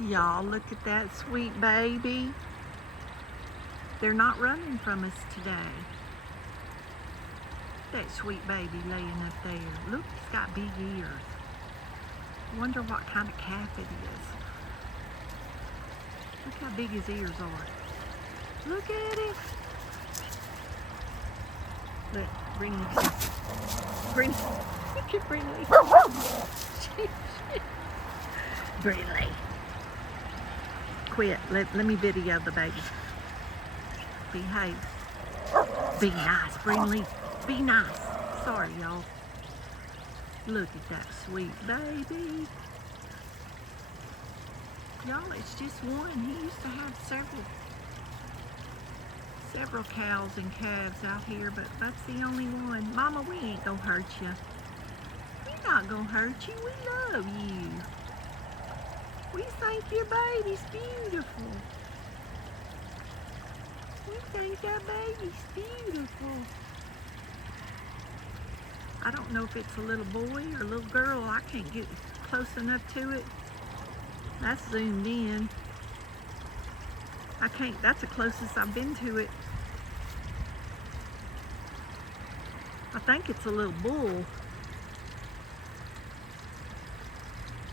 Y'all, look at that sweet baby. They're not running from us today. That sweet baby laying up there. Look, he's got big ears. Wonder what kind of calf it is. Look how big his ears are. Look at it. Look, Brinley. Look at Brinley. Brinley. Quit. Let me video the baby. Behave. Be nice, Brinley. Be nice. Sorry, y'all. Look at that sweet baby. Y'all, it's just one. He used to have several cows and calves out here, but that's the only one. Mama, we ain't gonna hurt you. We're not gonna hurt you. We love you. We think your baby's beautiful. We think that baby's beautiful. I don't know if it's a little boy or a little girl. I can't get close enough to it. That's zoomed in. I can't, that's the closest I've been to it. I think it's a little bull.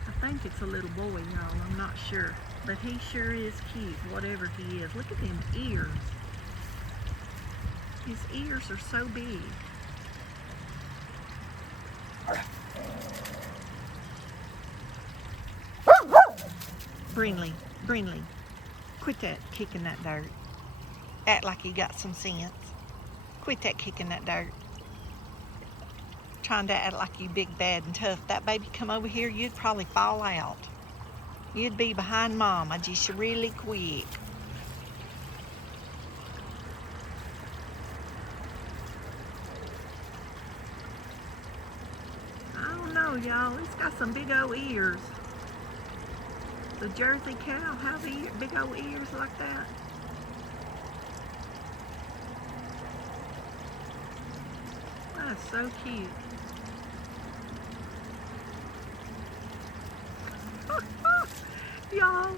I think it's a little boy, y'all. I'm not sure. But he sure is cute, whatever he is. Look at them ears. His ears are so big. Brinley, quit that kicking that dirt. Act like you got some sense. Quit that kicking that dirt. Trying to act like you big, bad, and tough. That baby come over here, you'd probably fall out. You'd be behind Mama just really quick. I don't know, y'all. It's got some big old ears. The Jersey cow have big old ears like that. That's so cute. Y'all,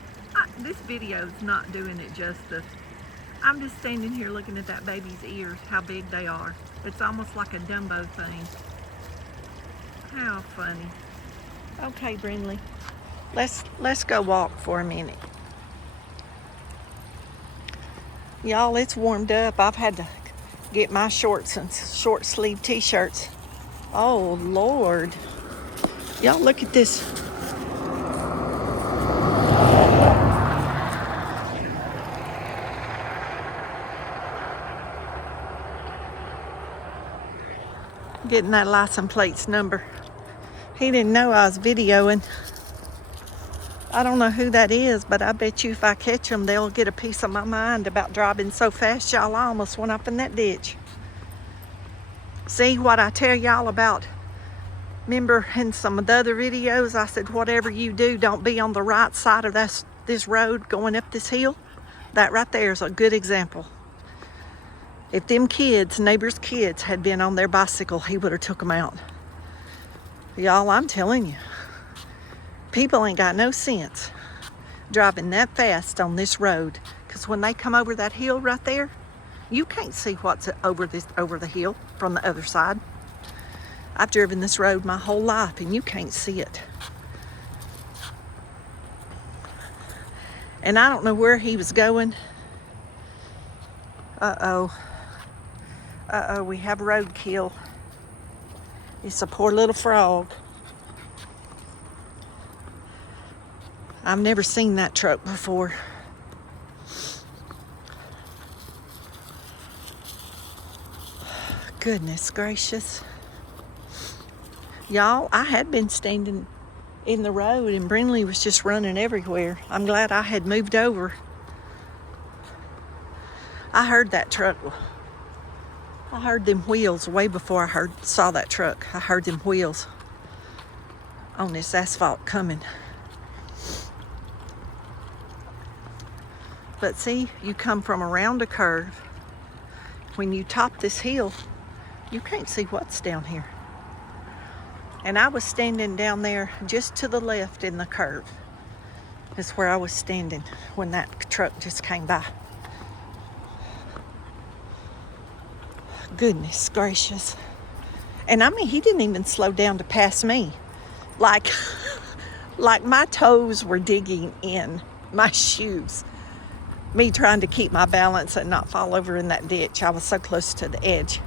this video is not doing it justice. I'm just standing here looking at that baby's ears, how big they are. It's almost like a Dumbo thing. How funny. Okay, Brinley. Let's go walk for a minute. Y'all, it's warmed up. I've had to get my shorts and short sleeve t-shirts. Oh Lord. Y'all look at this. Getting that license plate's number. He didn't know I was videoing. I don't know who that is, but I bet you if I catch them, they'll get a piece of my mind about driving so fast. Y'all, I almost went up in that ditch. See what I tell y'all about? Remember in some of the other videos, I said, whatever you do, don't be on the right side of this road going up this hill. That right there is a good example. If them kids, neighbors' kids, had been on their bicycle, he would have took them out. Y'all, I'm telling you. People ain't got no sense driving that fast on this road, because when they come over that hill right there, you can't see what's over the hill from the other side. I've driven this road my whole life and you can't see it. And I don't know where he was going. Uh-oh, we have roadkill. It's a poor little frog. I've never seen that truck before. Goodness gracious. Y'all, I had been standing in the road and Brinley was just running everywhere. I'm glad I had moved over. I heard that truck. I heard them wheels way before I saw that truck. I heard them wheels on this asphalt coming. But see, you come from around a curve. When you top this hill, you can't see what's down here. And I was standing down there just to the left in the curve. is where I was standing when that truck just came by. Goodness gracious. And I mean, he didn't even slow down to pass me. Like my toes were digging in my shoes. Me trying to keep my balance and not fall over in that ditch. I was so close to the edge.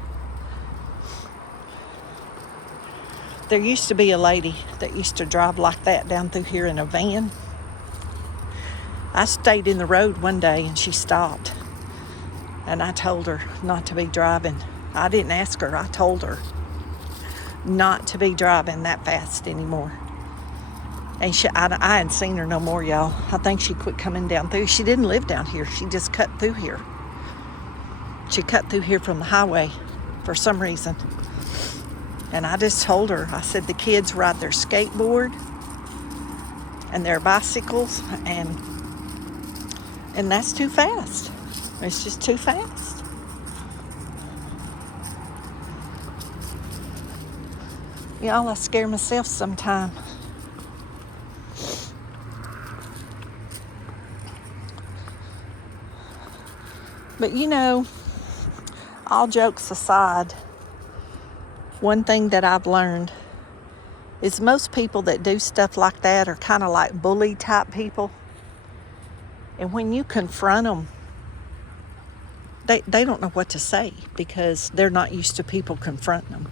There used to be a lady that used to drive like that down through here in a van. I stayed in the road one day and she stopped. And I told her not to be driving. I didn't ask her, I told her not to be driving that fast anymore. And I hadn't seen her no more, y'all. I think she quit coming down through. She didn't live down here. She just cut through here. She cut through here from the highway for some reason. And I just told her, I said, the kids ride their skateboard and their bicycles, and that's too fast. It's just too fast. Y'all, I scare myself sometimes. But you know, all jokes aside, one thing that I've learned is most people that do stuff like that are kind of like bully type people. And when you confront them, they don't know what to say because they're not used to people confronting them.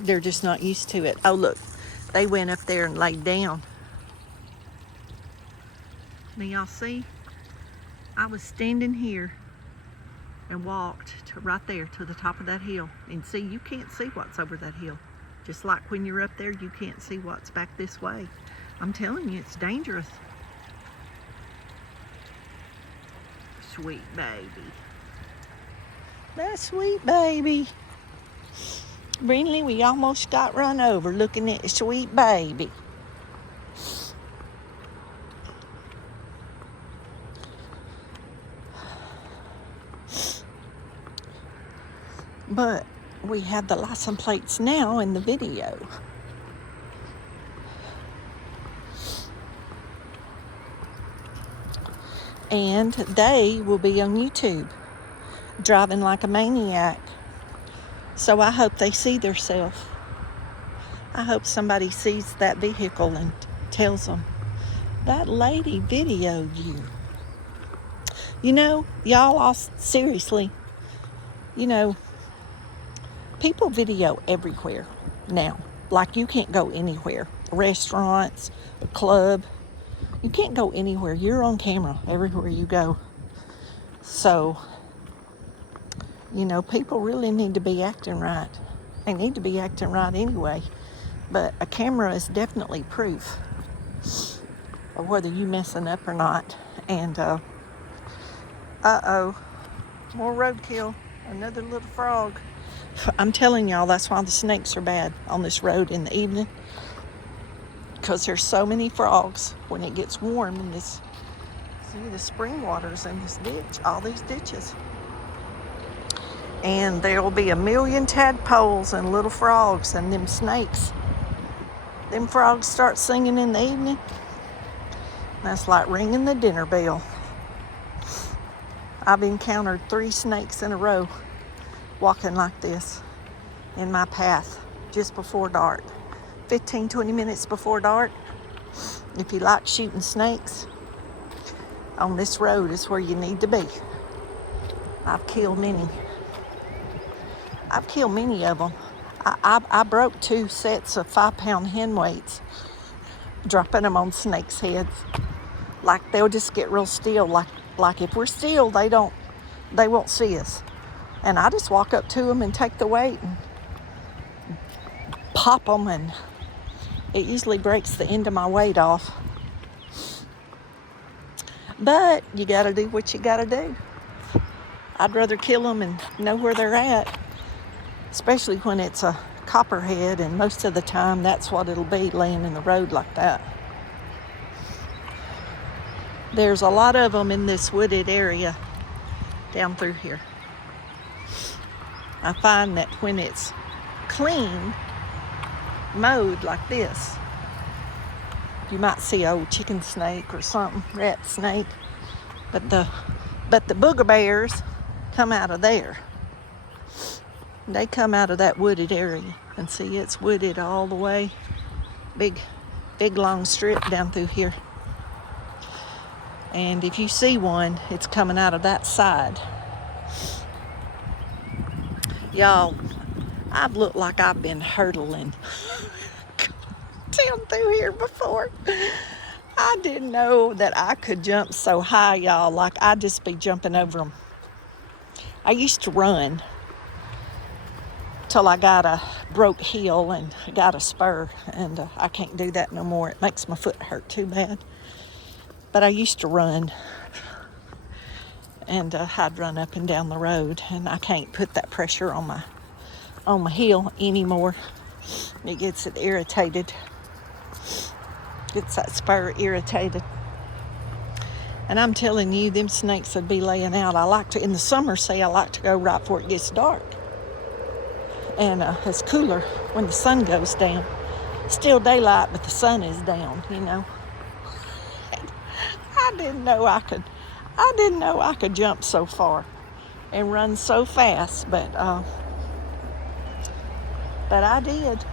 They're just not used to it. Oh, look, they went up there and laid down. Now, y'all see? I was standing here and walked to right there to the top of that hill. And see, you can't see what's over that hill. Just like when you're up there, you can't see what's back this way. I'm telling you, it's dangerous. Sweet baby. That sweet baby. Brinley, we almost got run over looking at the sweet baby. But we have the license plates now in the video. And they will be on YouTube, driving like a maniac. So I hope they see themselves. I hope somebody sees that vehicle and tells them, that lady videoed you. You know, y'all all seriously, you know, people video everywhere now. Like you can't go anywhere. Restaurants, a club. You can't go anywhere. You're on camera everywhere you go. So, you know, people really need to be acting right. They need to be acting right anyway. But a camera is definitely proof of whether you messing up or not. And, uh-oh, more roadkill. Another little frog. I'm telling y'all, that's why the snakes are bad on this road in the evening. Because there's so many frogs when it gets warm in this, see the spring waters in this ditch, all these ditches. And there'll be a million tadpoles and little frogs and them snakes. Them frogs start singing in the evening. That's like ringing the dinner bell. I've encountered 3 snakes in a row walking like this in my path just before dark. 15-20 minutes before dark. If you like shooting snakes, on this road is where you need to be. I've killed many. I've killed many of them. I broke 2 sets of 5-pound hen weights, dropping them on snakes' heads. Like they'll just get real still. Like if we're still, they won't see us. And I just walk up to them and take the weight and pop them, and it usually breaks the end of my weight off. But you gotta do what you gotta do. I'd rather kill them and know where they're at, especially when it's a copperhead, and most of the time that's what it'll be, laying in the road like that. There's a lot of them in this wooded area down through here. I find that when it's clean, mowed like this, You might see an old chicken snake or something, rat snake. But the booger bears come out of there. They come out of that wooded area. And see, it's wooded all the way. Big long strip down through here. And if you see one, it's coming out of that side. Y'all, I've looked like I've been hurdling down through here before. I didn't know that I could jump so high, y'all. Like, I'd just be jumping over them. I used to run till I got a broke heel and got a spur, and I can't do that no more. It makes my foot hurt too bad. But I used to run, and I'd run up and down the road, and I can't put that pressure on my heel anymore. It gets it irritated. Gets that spur irritated. And I'm telling you, them snakes would be laying out. I like to, in the summer, I like to go right before it gets dark. And it's cooler when the sun goes down. Still daylight, but the sun is down, you know. I didn't know I could jump so far and run so fast, but I did.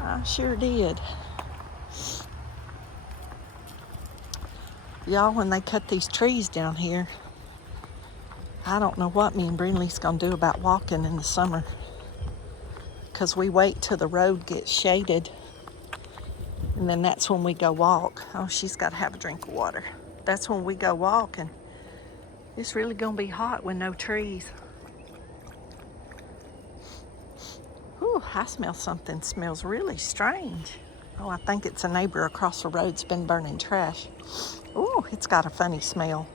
I sure did. Y'all, when they cut these trees down here, I don't know what me and Brinlee's gonna do about walking in the summer, because we wait till the road gets shaded, and then that's when we go walk. Oh, she's got to have a drink of water. That's when we go walk, and it's really gonna be hot with no trees. Ooh, I smell something. Smells really strange. Oh, I think it's a neighbor across the road's been burning trash. Ooh, it's got a funny smell.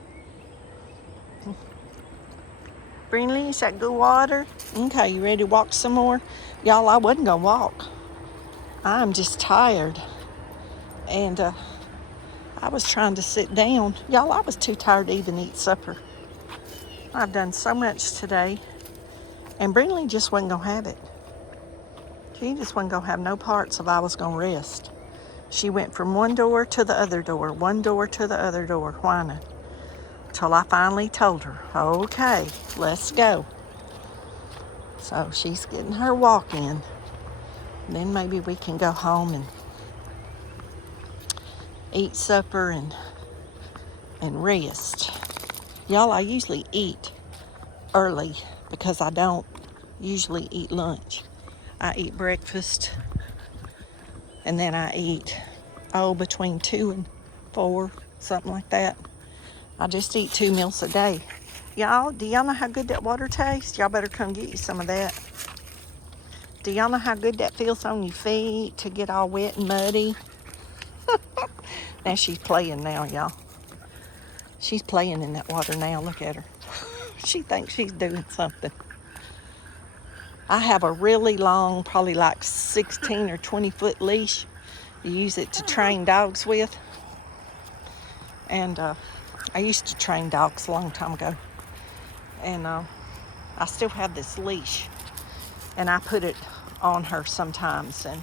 Brinlee, is that good water? Okay, you ready to walk some more? Y'all, I wasn't gonna walk. I'm just tired. And I was trying to sit down. Y'all, I was too tired to even eat supper. I've done so much today. And Brinlee just wasn't gonna have it. She just wasn't gonna have no parts of I was gonna rest. She went from one door to the other door, one door to the other door, whining. Till I finally told her, okay, let's go. So she's getting her walk in. Then maybe we can go home and eat supper and rest. Y'all, I usually eat early because I don't usually eat lunch. I eat breakfast, and then I eat, between 2 and 4, something like that. I just eat 2 meals a day. Y'all, do y'all know how good that water tastes? Y'all better come get you some of that. Do y'all know how good that feels on your feet to get all wet and muddy? Now she's playing now, y'all. She's playing in that water now. Look at her. She thinks she's doing something. I have a really long, probably like 16 or 20 foot leash. You use it to train dogs with. And I used to train dogs a long time ago. And I still have this leash. And I put it on her sometimes and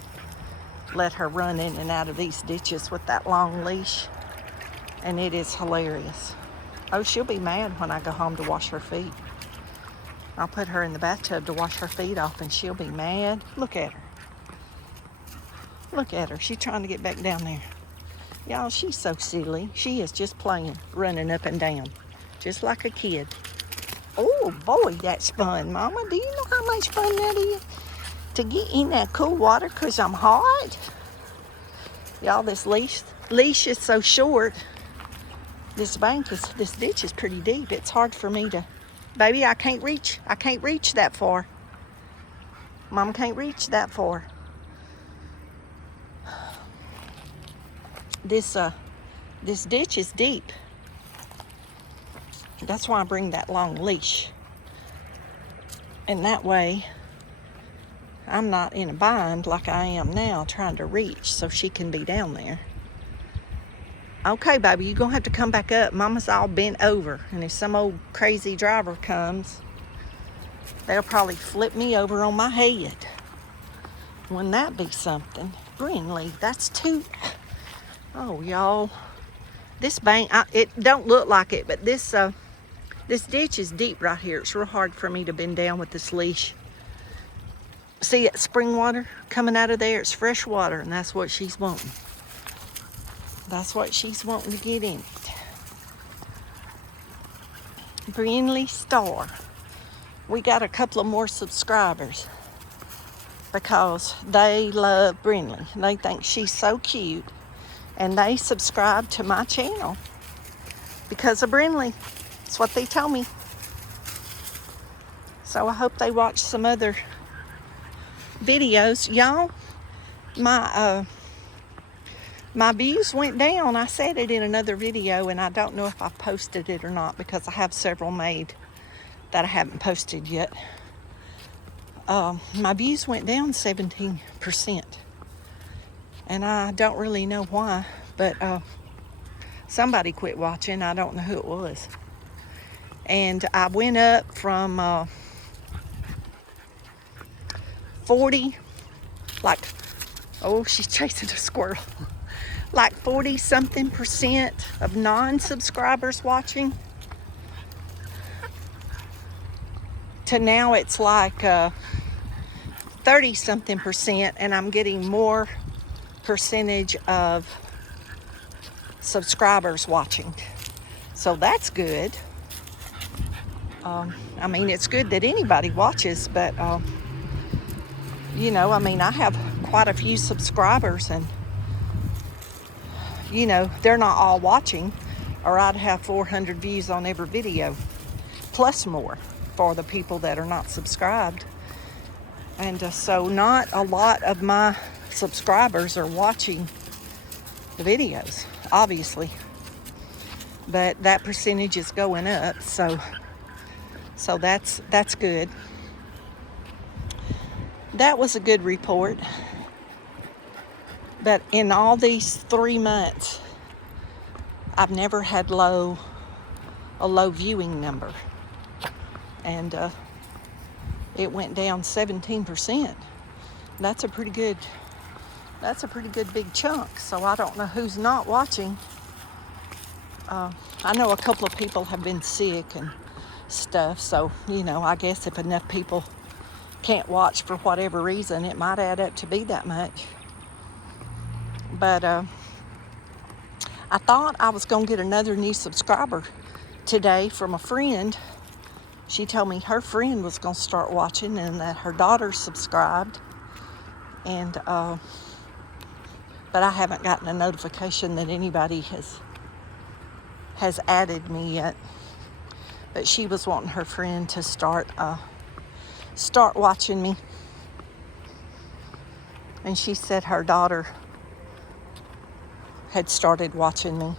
let her run in and out of these ditches with that long leash. And it is hilarious. Oh, she'll be mad when I go home to wash her feet. I'll put her in the bathtub to wash her feet off, and she'll be mad. Look at her. Look at her. She's trying to get back down there. Y'all, she's so silly. She is just playing, running up and down, just like a kid. Oh, boy, that's fun, Mama. Do you know how much fun that is? To get in that cool water because I'm hot? Y'all, this leash is so short. This ditch is pretty deep. It's hard for me to... Baby, I can't reach that far. Mom can't reach that far. This ditch is deep. That's why I bring that long leash. And that way, I'm not in a bind like I am now trying to reach so she can be down there. Okay, baby, you're going to have to come back up. Mama's all bent over. And if some old crazy driver comes, they'll probably flip me over on my head. Wouldn't that be something? Brinlee, that's too... Oh, y'all. This bank, it don't look like it, but this ditch is deep right here. It's real hard for me to bend down with this leash. See that spring water coming out of there? It's fresh water, and that's what she's wanting. That's what she's wanting to get in it. BrinleeStarr. We got a couple of more subscribers because they love Brinlee. They think she's so cute, and they subscribe to my channel because of Brinlee. That's what they told me. So I hope they watch some other videos. Y'all, my views went down. I said it in another video, and I don't know if I posted it or not because I have several made that I haven't posted yet. My views went down 17%. And I don't really know why, but somebody quit watching. I don't know who it was. And I went up from 40, like, oh, she's chasing a squirrel. Like 40-something% of non-subscribers watching to now it's like 30-something%, and I'm getting more percentage of subscribers watching. So that's good. I mean, it's good that anybody watches, but you know, I mean, I have quite a few subscribers, and you know, they're not all watching, or I'd have 400 views on every video, plus more for the people that are not subscribed. And so not a lot of my subscribers are watching the videos, obviously, but that percentage is going up, so that's good. That was a good report. But in all these 3 months, I've never had a low viewing number, and it went down 17%. That's a pretty good big chunk. So I don't know who's not watching. I know a couple of people have been sick and stuff, so you know, I guess if enough people can't watch for whatever reason, it might add up to be that much. But I thought I was going to get another new subscriber today from a friend. She told me her friend was going to start watching and that her daughter subscribed. And but I haven't gotten a notification that anybody has added me yet. But she was wanting her friend to start watching me. And she said her daughter had started watching me.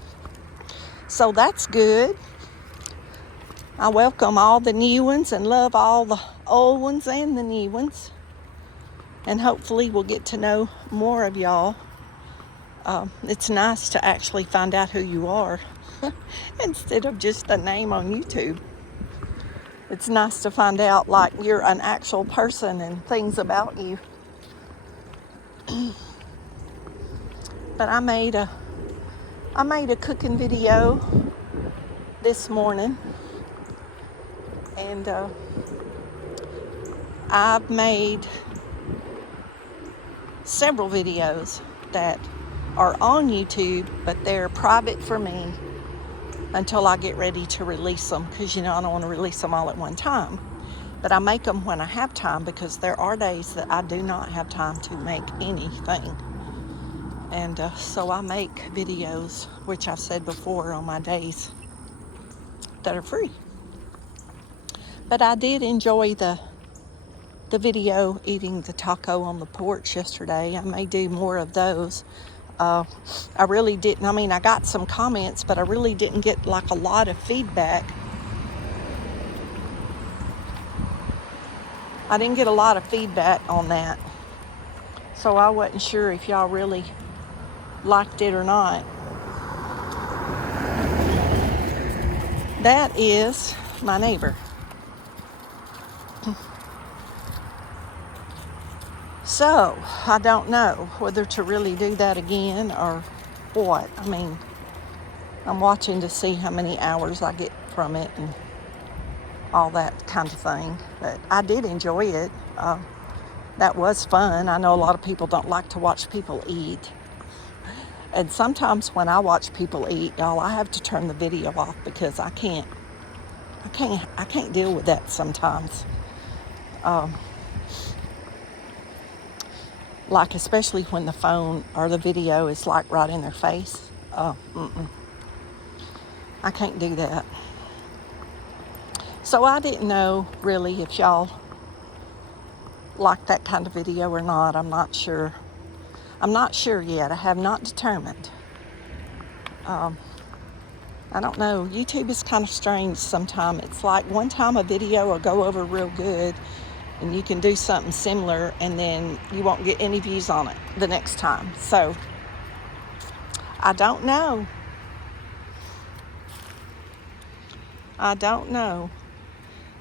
So that's good. I welcome all the new ones and love all the old ones and the new ones. And hopefully we'll get to know more of y'all. It's nice to actually find out who you are instead of just a name on YouTube. It's nice to find out like you're an actual person and things about you. But I made a cooking video this morning, and I've made several videos that are on YouTube, but they're private for me until I get ready to release them, because you know I don't want to release them all at one time. But I make them when I have time, because there are days that I do not have time to make anything. And so I make videos, which I've said before, on my days that are free. But I did enjoy the video eating the taco on the porch yesterday. I may do more of those. I really didn't, I mean, I got some comments, but I really didn't get like a lot of feedback. I didn't get a lot of feedback on that. So I wasn't sure if y'all really liked it or not. That is my neighbor. So, I don't know whether to really do that again or what. I mean, I'm watching to see how many hours I get from it and all that kind of thing. But I did enjoy it. That was fun. I know a lot of people don't like to watch people eat. And sometimes when I watch people eat, y'all, I have to turn the video off because I can't deal with that sometimes. Like especially when the phone or the video is like right in their face. I can't do that. So I didn't know really if y'all like that kind of video or not. I'm not sure. I'm not sure yet. I have not determined. I don't know. YouTube is kind of strange sometimes. It's like one time a video will go over real good and you can do something similar and then you won't get any views on it the next time. So I don't know. I don't know.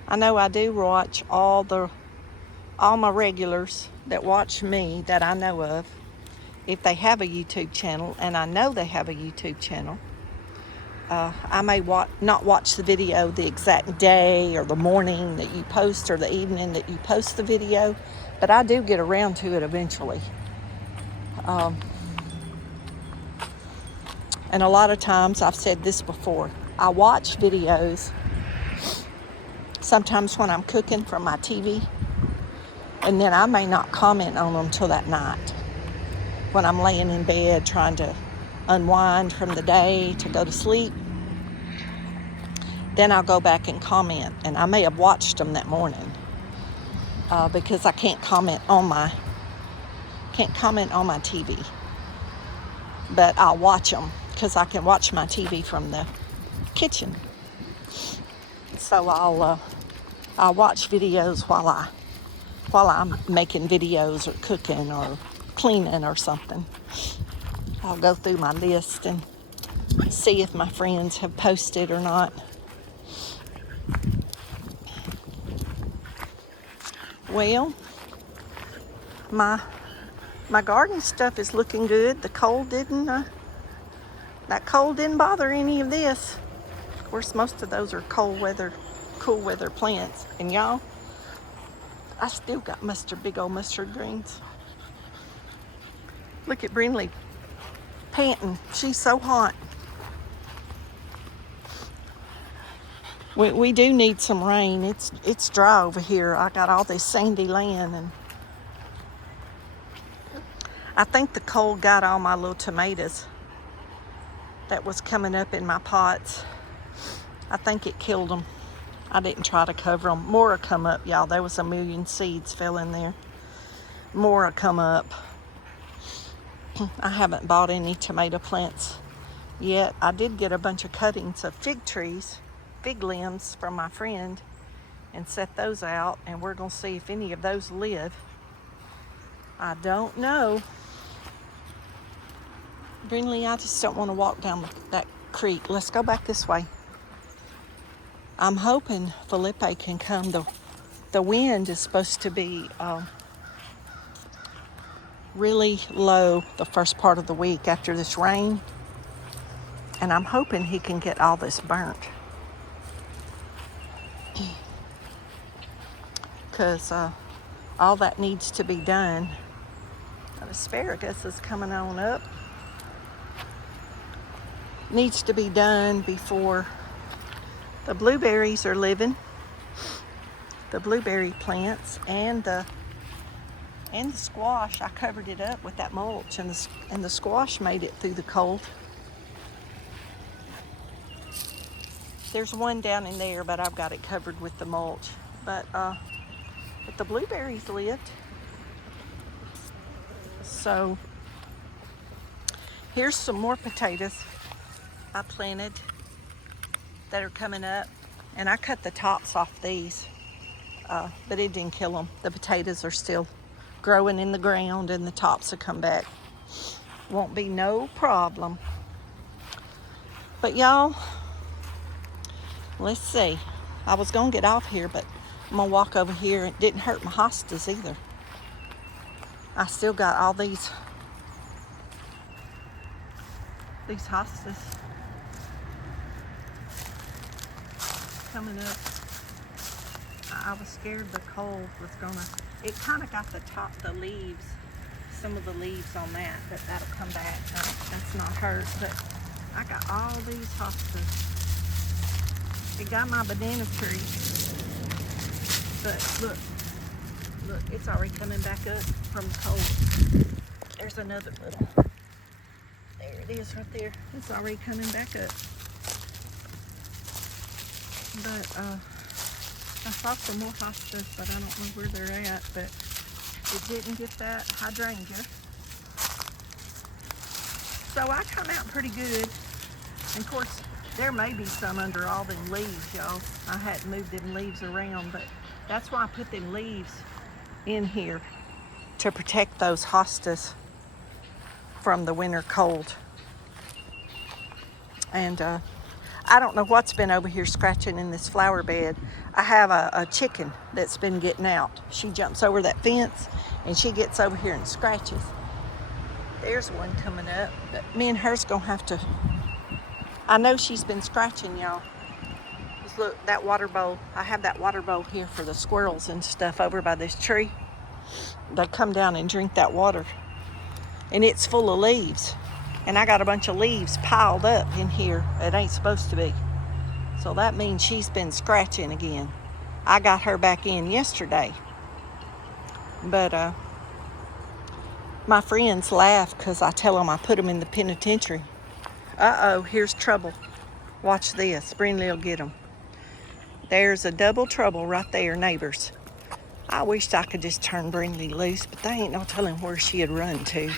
I know I do watch all my regulars that watch me that I know of, if they have a YouTube channel, and I know they have a YouTube channel. I may not watch the video the exact day or the morning that you post or the evening that you post the video, but I do get around to it eventually. And a lot of times, I've said this before, I watch videos sometimes when I'm cooking from my TV, and then I may not comment on them till that night when I'm laying in bed trying to unwind from the day to go to sleep. Then I'll go back and comment, and I may have watched them that morning because I can't comment on my TV, but I'll watch them because I can watch my TV from the kitchen. So I'll watch videos while I'm making videos or cooking or cleaning or something. I'll go through my list and see if my friends have posted or not. Well, my garden stuff is looking good. The cold didn't bother any of this. Of course, most of those are cool weather plants. And y'all, I still got big old mustard greens. Look at Brinley panting. She's so hot. We do need some rain. It's dry over here. I got all this sandy land, and I think the cold got all my little tomatoes that was coming up in my pots. I think it killed them. I didn't try to cover them. More will come up, y'all. There was a million seeds fell in there. More will come up. I haven't bought any tomato plants yet. I did get a bunch of cuttings of fig limbs from my friend, and set those out, and we're going to see if any of those live. I don't know. Brinley, I just don't want to walk down that creek. Let's go back this way. I'm hoping Felipe can come. The wind is supposed to be really low the first part of the week after this rain, and I'm hoping he can get all this burnt, because all that needs to be done. That asparagus is coming on up. Needs to be done before the blueberries are living. The blueberry plants and the squash. I covered it up with that mulch, and the squash made it through the cold. There's one down in there, but I've got it covered with the mulch. But the blueberries lived. So here's some more potatoes I planted that are coming up, and I cut the tops off these, but it didn't kill them. The potatoes are still growing in the ground, and the tops will come back. Won't be no problem. But y'all, let's see. I was gonna get off here, but I'm gonna walk over here. It didn't hurt my hostas either. I still got all these hostas coming up. I was scared the cold was gonna, it kind of got the leaves, some of the leaves on that, but that'll come back. That's not hurt, but I got all these hostas. It got my banana tree, but look, it's already coming back up from the cold. There's another little, there it is right there. It's already coming back up. But I saw some more hostas, but I don't know where they're at, but it didn't get that hydrangea. So I come out pretty good. And of course, there may be some under all them leaves, y'all. I hadn't moved them leaves around, but that's why I put them leaves in here, to protect those hostas from the winter cold. And I don't know what's been over here scratching in this flower bed. I have a chicken that's been getting out. She jumps over that fence and she gets over here and scratches. There's one coming up, but me and her's gonna have to, I know she's been scratching, y'all. Just look, that water bowl, I have that water bowl here for the squirrels and stuff over by this tree. They come down and drink that water, and it's full of leaves. And I got a bunch of leaves piled up in here. It ain't supposed to be. So that means she's been scratching again. I got her back in yesterday. But my friends laugh because I tell them I put them in the penitentiary. Uh-oh, here's trouble. Watch this. Brinley will get them. There's a double trouble right there, neighbors. I wished I could just turn Brinley loose, but they ain't no telling where she'd run to.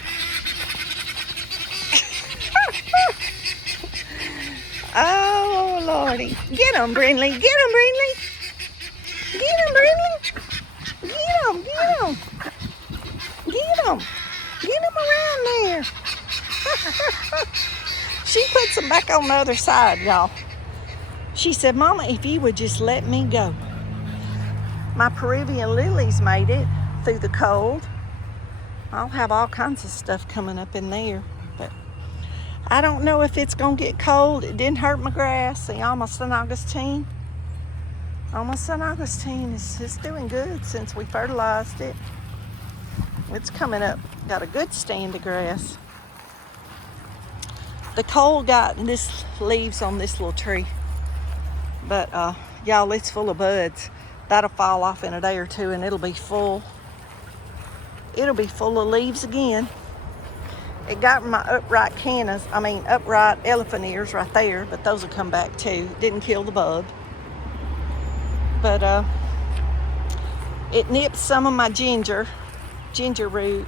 Oh, Lordy. Get him, Brinley. Get him, Brinley. Get him, Brinley. Get him, get him. Get him. Get him around there. She puts him back on the other side, y'all. She said, Mama, if you would just let me go. My Peruvian lilies made it through the cold. I'll have all kinds of stuff coming up in there, but I don't know if it's gonna get cold. It didn't hurt my grass. See, almost St. Augustine. Almost St. Augustine is doing good since we fertilized it. It's coming up. Got a good stand of grass. The cold got this leaves on this little tree, but y'all, it's full of buds. That'll fall off in a day or two, and it'll be full. It'll be full of leaves again. It got my upright upright elephant ears right there, but those will come back too. It didn't kill the bug. But it nipped some of my ginger root,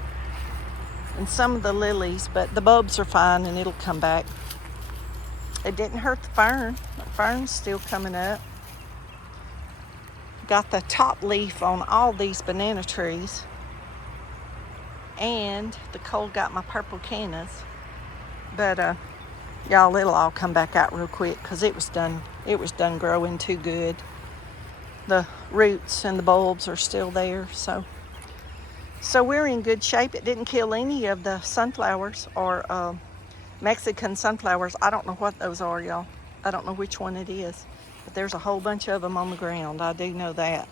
and some of the lilies, but the bulbs are fine and it'll come back. It didn't hurt the fern. The fern's still coming up. Got the top leaf on all these banana trees. And the cold got my purple cannas. But y'all, it'll all come back out real quick because it was done growing too good. The roots and the bulbs are still there, so we're in good shape. It didn't kill any of the sunflowers or Mexican sunflowers. I don't know what those are, y'all. I don't know which one it is, but there's a whole bunch of them on the ground. I do know that.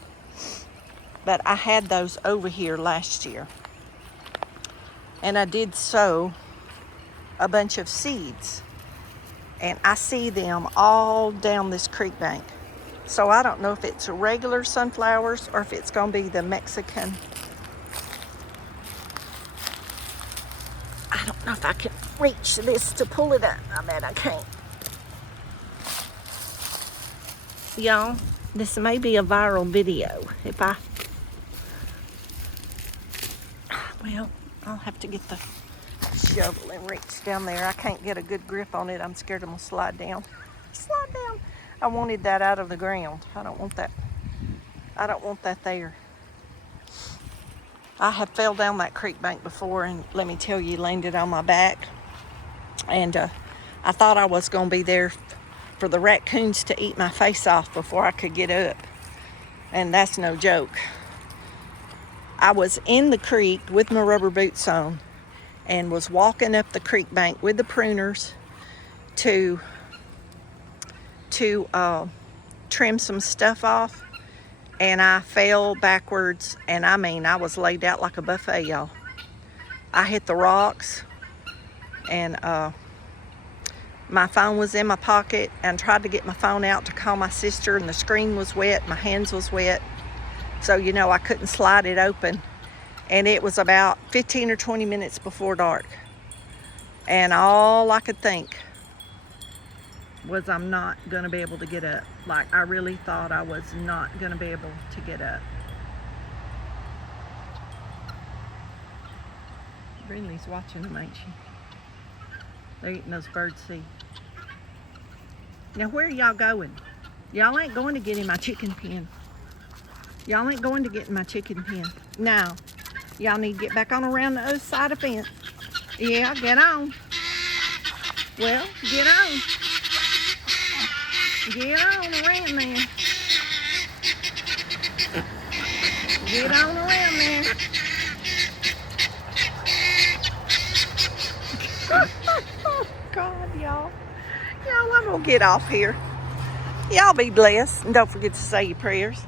But I had those over here last year, and I did sow a bunch of seeds, and I see them all down this creek bank. So I don't know if it's regular sunflowers or if it's gonna be the Mexican. I don't know if I can reach this to pull it up. I bet I can't. Y'all, this may be a viral video. Well, I'll have to get the shovel and reach down there. I can't get a good grip on it. I'm scared I'm gonna slide down. Slide down. I wanted that out of the ground. I don't want that. I don't want that there. I have fell down that creek bank before, and let me tell you, landed on my back. And I thought I was gonna be there for the raccoons to eat my face off before I could get up. And that's no joke. I was in the creek with my rubber boots on and was walking up the creek bank with the pruners to trim some stuff off, and I fell backwards, and I mean, I was laid out like a buffet, y'all. I hit the rocks, and my phone was in my pocket, and tried to get my phone out to call my sister, and the screen was wet, my hands was wet, so you know I couldn't slide it open. And it was about 15 or 20 minutes before dark, and all I could think was I'm not gonna be able to get up. Like, I really thought I was not gonna be able to get up. Brinley's watching them, ain't she? They're eating those bird seed. Now, where are y'all going? Y'all ain't going to get in my chicken pen. Y'all ain't going to get in my chicken pen. Now, y'all need to get back on around the other side of the fence. Yeah, get on. Well, get on. Get on around there. Get on around there. Oh, God, y'all. Y'all, I'm going to get off here. Y'all be blessed, and don't forget to say your prayers.